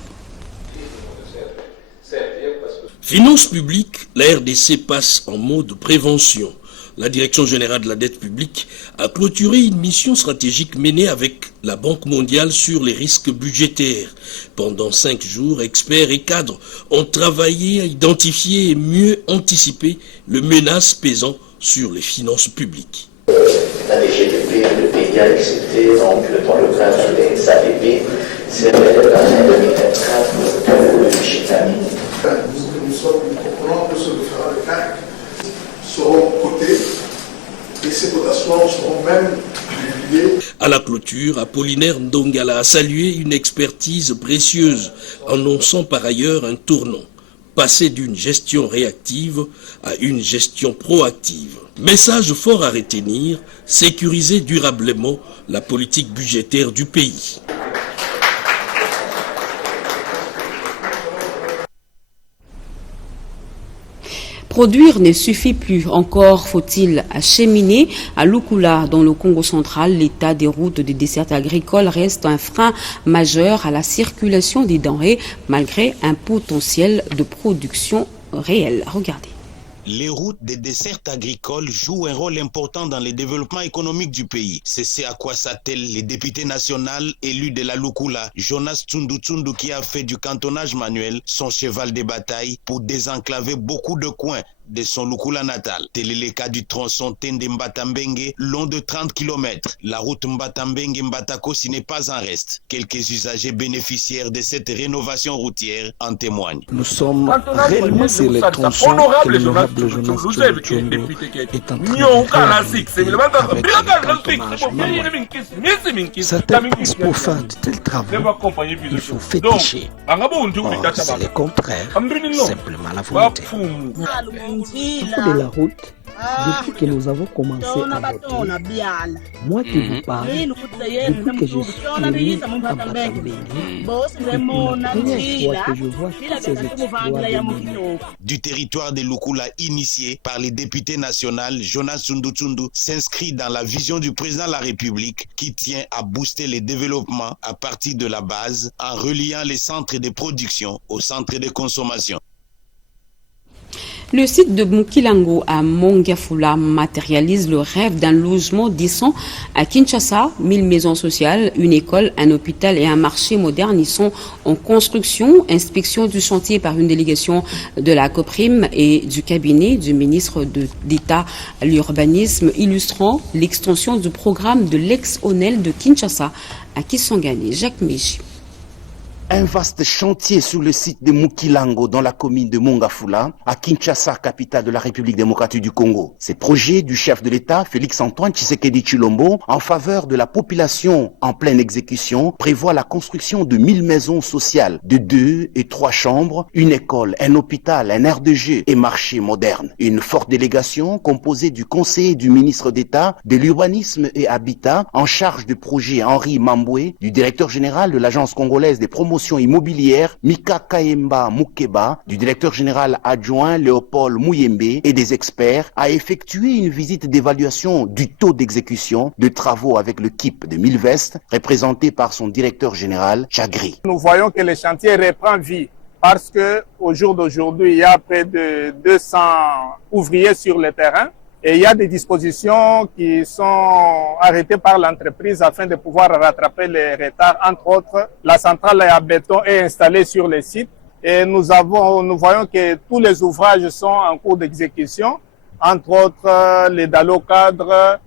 Finances publiques, la RDC passe en mode prévention. La Direction générale de la dette publique a clôturé une mission stratégique menée avec la Banque mondiale sur les risques budgétaires. Pendant 5 jours, experts et cadres ont travaillé à identifier et mieux anticiper les menaces pesant sur les finances publiques. La DGPP, le PIA, etc., donc le cas des SAPP, c'est l'année 2024 pour le digital. Nous comprenons que ce que fera le CAC seront cotés et ces cotations seront même publiées. À la clôture, Apollinaire Ndongala a salué une expertise précieuse, annonçant par ailleurs un tournant, passer d'une gestion réactive à une gestion proactive. Message fort à retenir, sécuriser durablement la politique budgétaire du pays. Produire ne suffit plus. Encore faut-il acheminer. À Lukula, dans le Congo central, l'état des routes des dessertes agricoles reste un frein majeur à la circulation des denrées, malgré un potentiel de production réel. Regardez. Les routes des dessertes agricoles jouent un rôle important dans le développement économique du pays. C'est ce à quoi s'attellent les députés nationaux élus de la Lukula, Jonas Tsundu Tsundu, qui a fait du cantonnage manuel son cheval de bataille pour désenclaver beaucoup de coins de son Lukula natal. Tel est le cas du tronçon Tende Mbatambengue, long de 30 km. La route Mbatambengue-Mbatakosi n'est pas en reste. Quelques usagers bénéficiaires de cette rénovation routière en témoignent. Nous sommes réellement sur les tronçons que l'honorable Jonas Tsundu est en train de rénover avec le cantonnage manuel. Certains pensent pour faire de tels travaux, il faut féticher. Or, c'est le contraire, simplement la volonté. Au niveau de la route, depuis que nous avons commencé à voter, moi qui vous parle, depuis que je suis venu à Mbatambengue, c'est la première fois que je vois tous ces exploits de du territoire de Lukula initié par les députés nationaux, Jonas Tsundu Tsundu s'inscrit dans la vision du président de la République qui tient à booster le développement à partir de la base en reliant les centres de production aux centres de consommation. Le site de Mukilango à Mongafula matérialise le rêve d'un logement décent à Kinshasa. 1000 maisons sociales, une école, un hôpital et un marché moderne y sont en construction. Inspection du chantier par une délégation de la COPRIM et du cabinet du ministre d'État à l'urbanisme, illustrant l'extension du programme de l'ex-ONEL de Kinshasa à Kisangani. Jacques Méji. Un vaste chantier sur le site de Mukilango dans la commune de Mongafula, à Kinshasa, capitale de la République démocratique du Congo. Ces projets du chef de l'État, Félix-Antoine Tshisekedi Tshilombo, en faveur de la population en pleine exécution, prévoit la construction de 1000 maisons sociales de 2 et 3 chambres, une école, un hôpital, un aire de jeu et marché moderne. Une forte délégation composée du conseiller du ministre d'État de l'urbanisme et habitat en charge du projet Henri Mamboué, du directeur général de l'agence congolaise des promotions immobilière Mika Kayemba Mukeba, du directeur général adjoint Léopold Mouyembe et des experts, a effectué une visite d'évaluation du taux d'exécution de travaux avec le KIP de Milvest, représenté par son directeur général Chagri. Nous voyons que le chantier reprend vie parce qu'au jour d'aujourd'hui, il y a près de 200 ouvriers sur le terrain. Et il y a des dispositions qui sont arrêtées par l'entreprise afin de pouvoir rattraper les retards. Entre autres, la centrale à béton est installée sur le site et nous voyons que tous les ouvrages sont en cours d'exécution. Entre autres, les dallos cadres,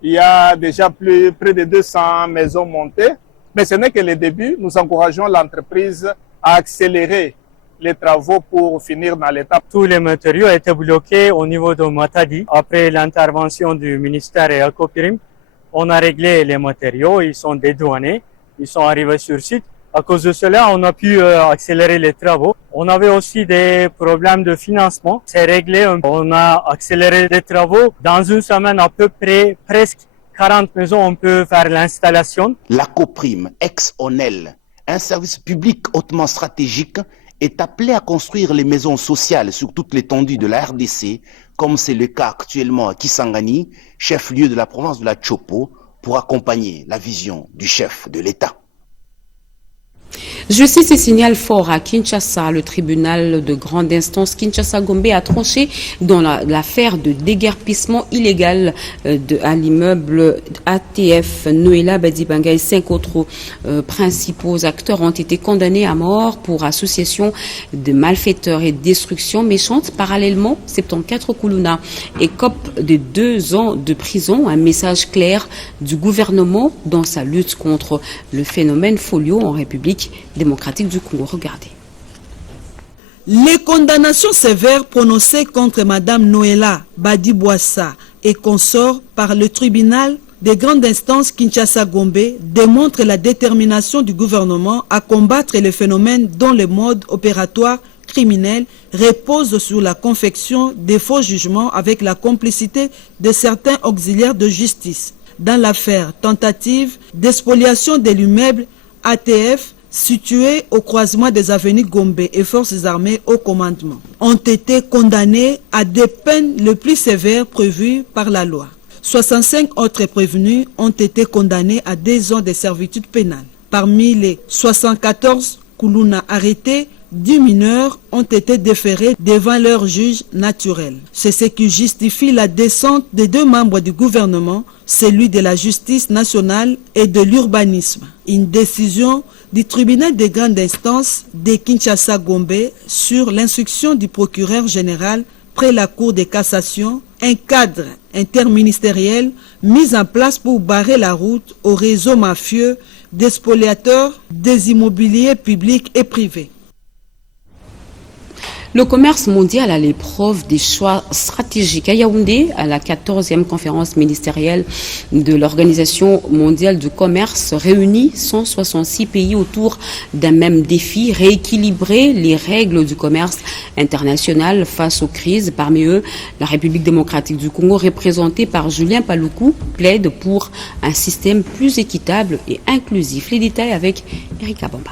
il y a déjà près de 200 maisons montées. Mais ce n'est que le début. Nous encourageons l'entreprise à accélérer les travaux pour finir dans l'étape. Tous les matériaux étaient bloqués au niveau de Matadi. Après l'intervention du ministère et Alcopirim, on a réglé les matériaux, ils sont dédouanés, ils sont arrivés sur site. À cause de cela, on a pu accélérer les travaux. On avait aussi des problèmes de financement. C'est réglé, on a accéléré les travaux. Dans une semaine à peu près, presque 40 maisons, on peut faire l'installation. La Coprime, ex-ONEL, un service public hautement stratégique, est appelé à construire les maisons sociales sur toute l'étendue de la RDC, comme c'est le cas actuellement à Kisangani, chef-lieu de la province de la Chopo, pour accompagner la vision du chef de l'État. Justice et signal fort à Kinshasa. Le tribunal de grande instance Kinshasa-Gombe a tranché dans l'affaire de déguerpissement illégal à l'immeuble ATF. Noëlla Badibanga et 5 autres principaux acteurs ont été condamnés à mort pour association de malfaiteurs et destruction méchante. Parallèlement, 74 Kuluna écope de 2 ans de prison. Un message clair du gouvernement dans sa lutte contre le phénomène folio en République démocratique du Congo. Regardez. Les condamnations sévères prononcées contre Madame Noëlla Badibouassa et consorts par le tribunal des grandes instances Kinshasa-Gombe démontrent la détermination du gouvernement à combattre le phénomène dont le mode opératoire criminel repose sur la confection des faux jugements avec la complicité de certains auxiliaires de justice. Dans l'affaire tentative d'expoliation de l'immeuble ATF, situés au croisement des avenues Gombe et forces armées au commandement, ont été condamnés à des peines les plus sévères prévues par la loi. 65 autres prévenus ont été condamnés à 2 ans de servitude pénale. Parmi les 74 Kuluna arrêtés, 10 mineurs ont été déférés devant leur juge naturel. C'est ce qui justifie la descente de 2 membres du gouvernement, celui de la justice nationale et de l'urbanisme. Une décision du tribunal de grande instance de Kinshasa-Gombe sur l'instruction du procureur général près la Cour de cassation, un cadre interministériel mis en place pour barrer la route au réseau mafieux des spoliateurs des immobiliers publics et privés. Le commerce mondial à l'épreuve des choix stratégiques. À Yaoundé, à la 14e conférence ministérielle de l'Organisation mondiale du commerce, réunit 166 pays autour d'un même défi, rééquilibrer les règles du commerce international face aux crises. Parmi eux, la République démocratique du Congo, représentée par Julien Paluku, plaide pour un système plus équitable et inclusif. Les détails avec Erika Bamba.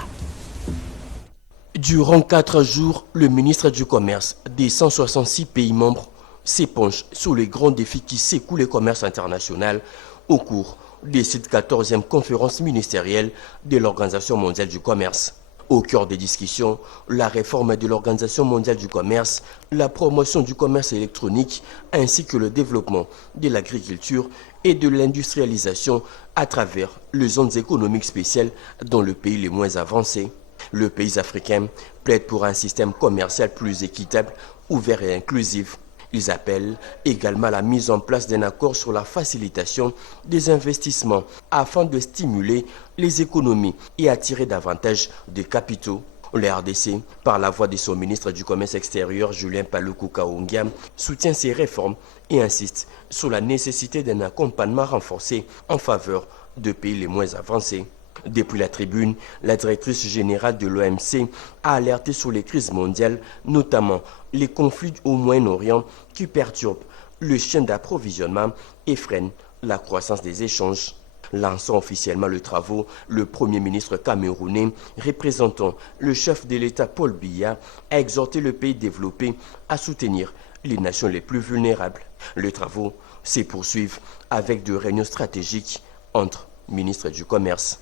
Durant 4 jours, le ministre du Commerce des 166 pays membres s'épanche sur les grands défis qui secouent le commerce international au cours de cette 14e conférence ministérielle de l'Organisation mondiale du commerce. Au cœur des discussions, la réforme de l'Organisation mondiale du commerce, la promotion du commerce électronique ainsi que le développement de l'agriculture et de l'industrialisation à travers les zones économiques spéciales dans les pays les moins avancés. Le pays africain plaide pour un système commercial plus équitable, ouvert et inclusif. Ils appellent également à la mise en place d'un accord sur la facilitation des investissements afin de stimuler les économies et attirer davantage de capitaux. Le RDC, par la voix de son ministre du Commerce extérieur, Julien Paluku Kaongia, soutient ces réformes et insiste sur la nécessité d'un accompagnement renforcé en faveur de pays les moins avancés. Depuis la tribune, la directrice générale de l'OMC a alerté sur les crises mondiales, notamment les conflits au Moyen-Orient qui perturbent le chaîne d'approvisionnement et freinent la croissance des échanges. Lançant officiellement le travaux, le Premier ministre camerounais, représentant le chef de l'État Paul Biya, a exhorté le pays développé à soutenir les nations les plus vulnérables. Les travaux se poursuivent avec des réunions stratégiques entre ministres du Commerce.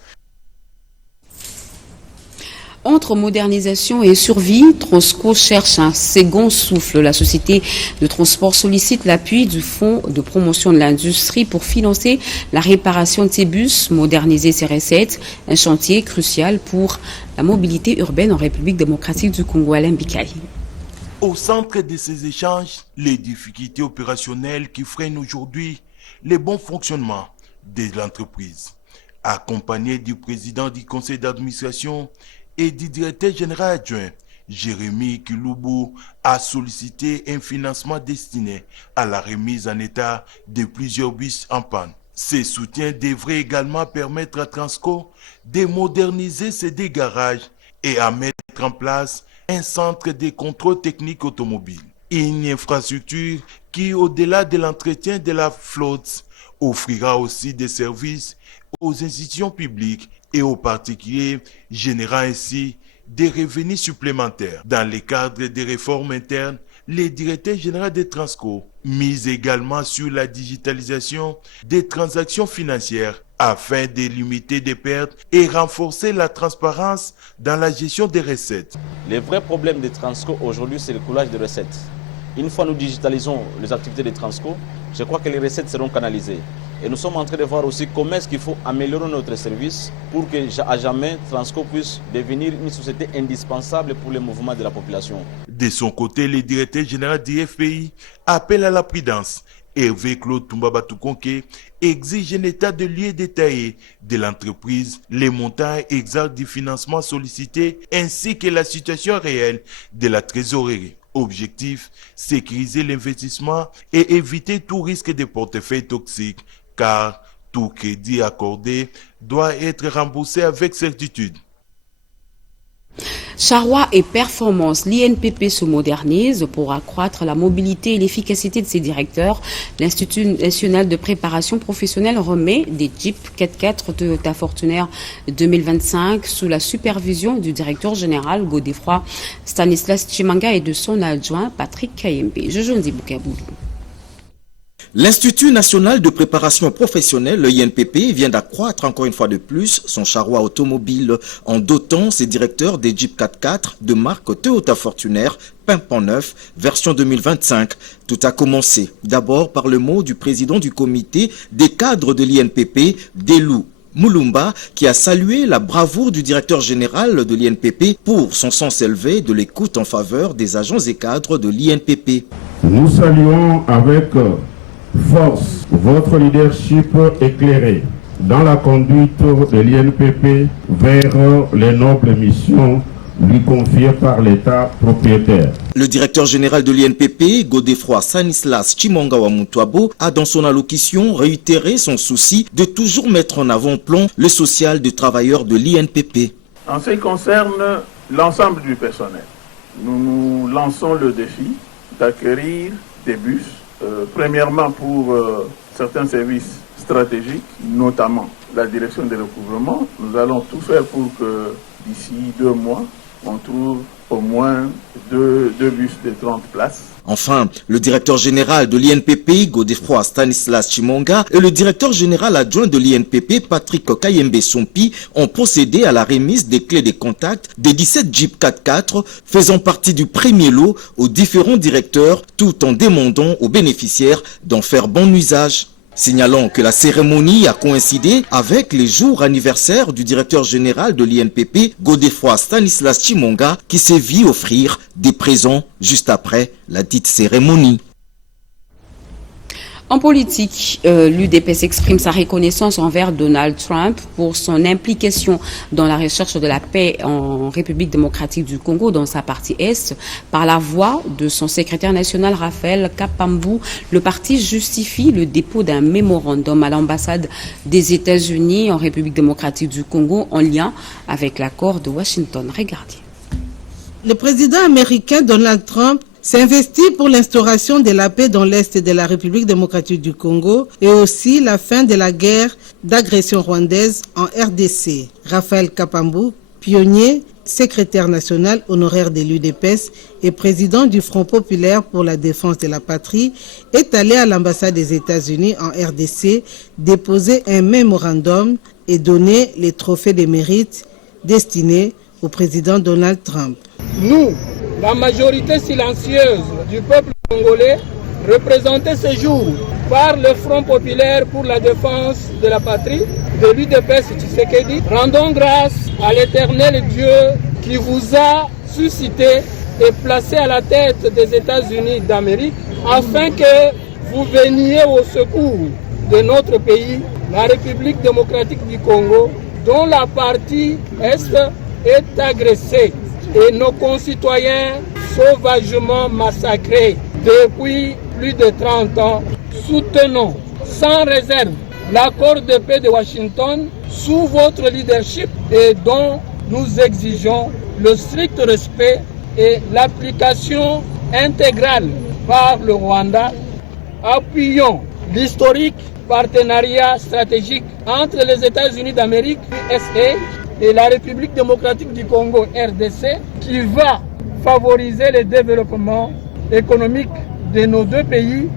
Entre modernisation et survie, Trosco cherche un second souffle. La société de transport sollicite l'appui du Fonds de promotion de l'industrie pour financer la réparation de ses bus, moderniser ses recettes, un chantier crucial pour la mobilité urbaine en République démocratique du Congo. Alain Bikaï. Au centre de ces échanges, les difficultés opérationnelles qui freinent aujourd'hui le bon fonctionnement de l'entreprise. Accompagné du président du conseil d'administration et du directeur général adjoint, Jérémy Kiloubou a sollicité un financement destiné à la remise en état de plusieurs bus en panne. Ces soutiens devraient également permettre à Transco de moderniser ses deux garages et à mettre en place un centre de contrôle technique automobile. Une infrastructure qui, au-delà de l'entretien de la flotte, offrira aussi des services aux institutions publiques et aux particuliers, générant ainsi des revenus supplémentaires. Dans le cadre des réformes internes, le directeur général de Transco mise également sur la digitalisation des transactions financières afin de limiter des pertes et renforcer la transparence dans la gestion des recettes. Le vrai problème de Transco aujourd'hui, c'est le coulage des recettes. Une fois nous digitalisons les activités de Transco, je crois que les recettes seront canalisées. Et nous sommes en train de voir aussi comment est-ce qu'il faut améliorer notre service pour que à jamais Transco puisse devenir une société indispensable pour le mouvement de la population. De son côté, le directeur général du FPI appelle à la prudence. Hervé Claude Toumba-Batoukonké exige un état de lieu détaillé de l'entreprise, les montants exacts du financement sollicité ainsi que la situation réelle de la trésorerie. Objectif, sécuriser l'investissement et éviter tout risque de portefeuille toxique, car tout crédit accordé doit être remboursé avec certitude. Charrois et performance, l'INPP se modernise pour accroître la mobilité et l'efficacité de ses directeurs. L'Institut national de préparation professionnelle remet des Jeep 4x4 Toyota Fortuner 2025 sous la supervision du directeur général Godefroy Stanislas Chimanga et de son adjoint Patrick Kayembe. Jojondi Boukaboulou. L'Institut national de préparation professionnelle, le INPP, vient d'accroître encore une fois de plus son charroi automobile en dotant ses directeurs des Jeep 4x4 de marque Toyota Fortuner pimpant neuf, version 2025. Tout a commencé d'abord par le mot du président du comité des cadres de l'INPP, Delou Moulumba, qui a salué la bravoure du directeur général de l'INPP pour son sens élevé de l'écoute en faveur des agents et cadres de l'INPP. Nous saluons avec force votre leadership éclairé dans la conduite de l'INPP vers les nobles missions lui confiées par l'État propriétaire. Le directeur général de l'INPP, Godefroy Stanislas Chimanga Wamutuabo, a dans son allocution réitéré son souci de toujours mettre en avant-plan le social des travailleurs de l'INPP. En ce qui concerne l'ensemble du personnel, nous nous lançons le défi d'acquérir des bus. Premièrement pour certains services stratégiques, notamment la direction des recouvrements. Nous allons tout faire pour que d'ici 2 mois, on trouve au moins deux bus de 30 places. Enfin, le directeur général de l'INPP, Godefroy Stanislas Chimanga, et le directeur général adjoint de l'INPP, Patrick Kayembe Sompi, ont procédé à la remise des clés de contact des 17 Jeep 4x4 faisant partie du premier lot aux différents directeurs, tout en demandant aux bénéficiaires d'en faire bon usage. Signalons que la cérémonie a coïncidé avec les jours anniversaires du directeur général de l'INPP, Godefroy Stanislas Chimanga, qui s'est vu offrir des présents juste après la dite cérémonie. En politique, l'UDPS exprime sa reconnaissance envers Donald Trump pour son implication dans la recherche de la paix en République démocratique du Congo dans sa partie Est. Par la voix de son secrétaire national Raphaël Kapambou, le parti justifie le dépôt d'un mémorandum à l'ambassade des États-Unis en République démocratique du Congo en lien avec l'accord de Washington. Regardez. Le président américain Donald Trump s'investit pour l'instauration de la paix dans l'Est de la République démocratique du Congo et aussi la fin de la guerre d'agression rwandaise en RDC. Raphaël Kapambou, pionnier, secrétaire national honoraire de l'UDPS et président du Front populaire pour la défense de la patrie, est allé à l'ambassade des États-Unis en RDC déposer un mémorandum et donner les trophées de mérite destinés au président Donald Trump. Nous, la majorité silencieuse du peuple congolais, représentée ce jour par le Front populaire pour la défense de la patrie, de l'UDPS Tshisekedi, rendons grâce à l'éternel Dieu qui vous a suscité et placé à la tête des États-Unis d'Amérique afin que vous veniez au secours de notre pays, la République démocratique du Congo, dont la partie Est est agressée et nos concitoyens sauvagement massacrés depuis plus de 30 ans. Soutenons sans réserve l'accord de paix de Washington sous votre leadership et dont nous exigeons le strict respect et l'application intégrale par le Rwanda appuyons l'historique partenariat stratégique entre les États-Unis d'Amérique, USA, et la République démocratique du Congo, RDC, qui va favoriser le développement économique de nos deux pays.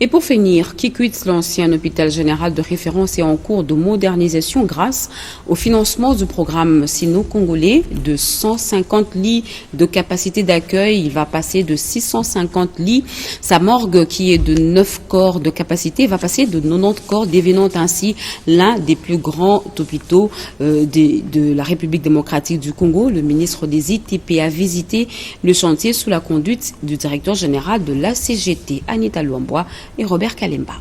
Et pour finir, Kikwit, l'ancien hôpital général de référence, est en cours de modernisation grâce au financement du programme sino-congolais de 150 lits de capacité d'accueil. Il va passer de 650 lits. Sa morgue, qui est de 9 corps de capacité, va passer de 90 corps, devenant ainsi l'un des plus grands hôpitaux de la République démocratique du Congo. Le ministre des ITP a visité le chantier sous la conduite du directeur général de la CGT, Anita Luamboa, et Robert Kalemba.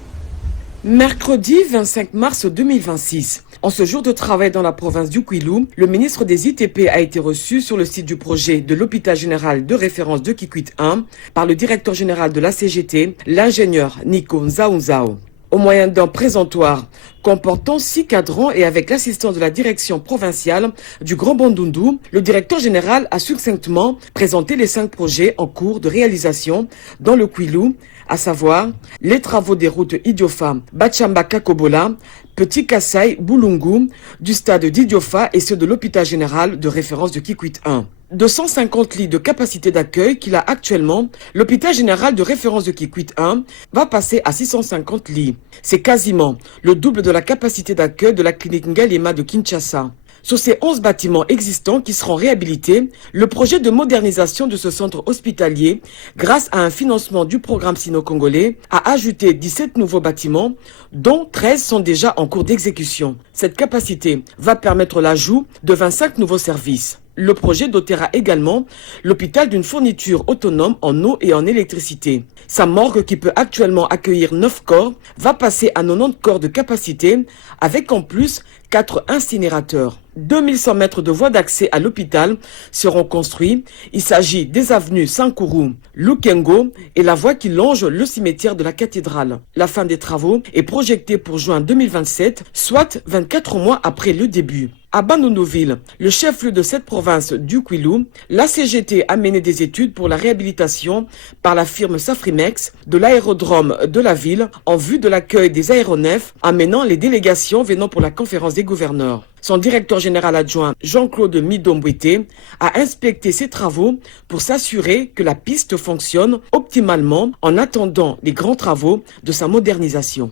Mercredi 25 mars 2026, en ce jour de travail dans la province du Kwilu, le ministre des ITP a été reçu sur le site du projet de l'hôpital général de référence de Kikwit 1 par le directeur général de la CGT, l'ingénieur Nico Nzaounzao. Au moyen d'un présentoir comportant 6 cadrans et avec l'assistance de la direction provinciale du Grand Bandundu, le directeur général a succinctement présenté les 5 projets en cours de réalisation dans le Kwilu, à savoir les travaux des routes Idiofa, Bachamba-Kakobola, Petit Kassai, Boulungu, du stade d'Idiofa et ceux de l'hôpital général de référence de Kikwit 1. 250 lits de capacité d'accueil qu'il a actuellement, l'hôpital général de référence de Kikwit 1 va passer à 650 lits. C'est quasiment le double de la capacité d'accueil de la clinique Ngaliema de Kinshasa. Sur ces 11 bâtiments existants qui seront réhabilités, le projet de modernisation de ce centre hospitalier, grâce à un financement du programme sino-congolais, a ajouté 17 nouveaux bâtiments, dont 13 sont déjà en cours d'exécution. Cette capacité va permettre l'ajout de 25 nouveaux services. Le projet dotera également l'hôpital d'une fourniture autonome en eau et en électricité. Sa morgue, qui peut actuellement accueillir 9 corps, va passer à 90 corps de capacité, avec en plus 4 incinérateurs. 2100 mètres de voies d'accès à l'hôpital seront construits. Il s'agit des avenues Sankuru, Lukengo et la voie qui longe le cimetière de la cathédrale. La fin des travaux est projetée pour juin 2027, soit 24 mois après le début. À Bandundu-Ville, le chef-lieu de cette province du Kwilu, la CGT a mené des études pour la réhabilitation par la firme Safrimex de l'aérodrome de la ville en vue de l'accueil des aéronefs, amenant les délégations venant pour la conférence des gouverneurs. Son directeur général adjoint, Jean-Claude Midombouete, a inspecté ces travaux pour s'assurer que la piste fonctionne optimalement en attendant les grands travaux de sa modernisation.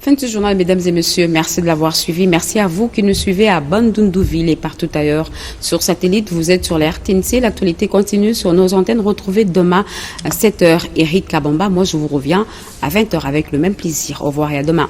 Fin de ce journal, mesdames et messieurs. Merci de l'avoir suivi. Merci à vous qui nous suivez à Bandundu-Ville et partout ailleurs. Sur satellite, vous êtes sur la RTNC. L'actualité continue sur nos antennes. Retrouvez demain à 7h Eric Kabamba. Moi, je vous reviens à 20h avec le même plaisir. Au revoir et à demain.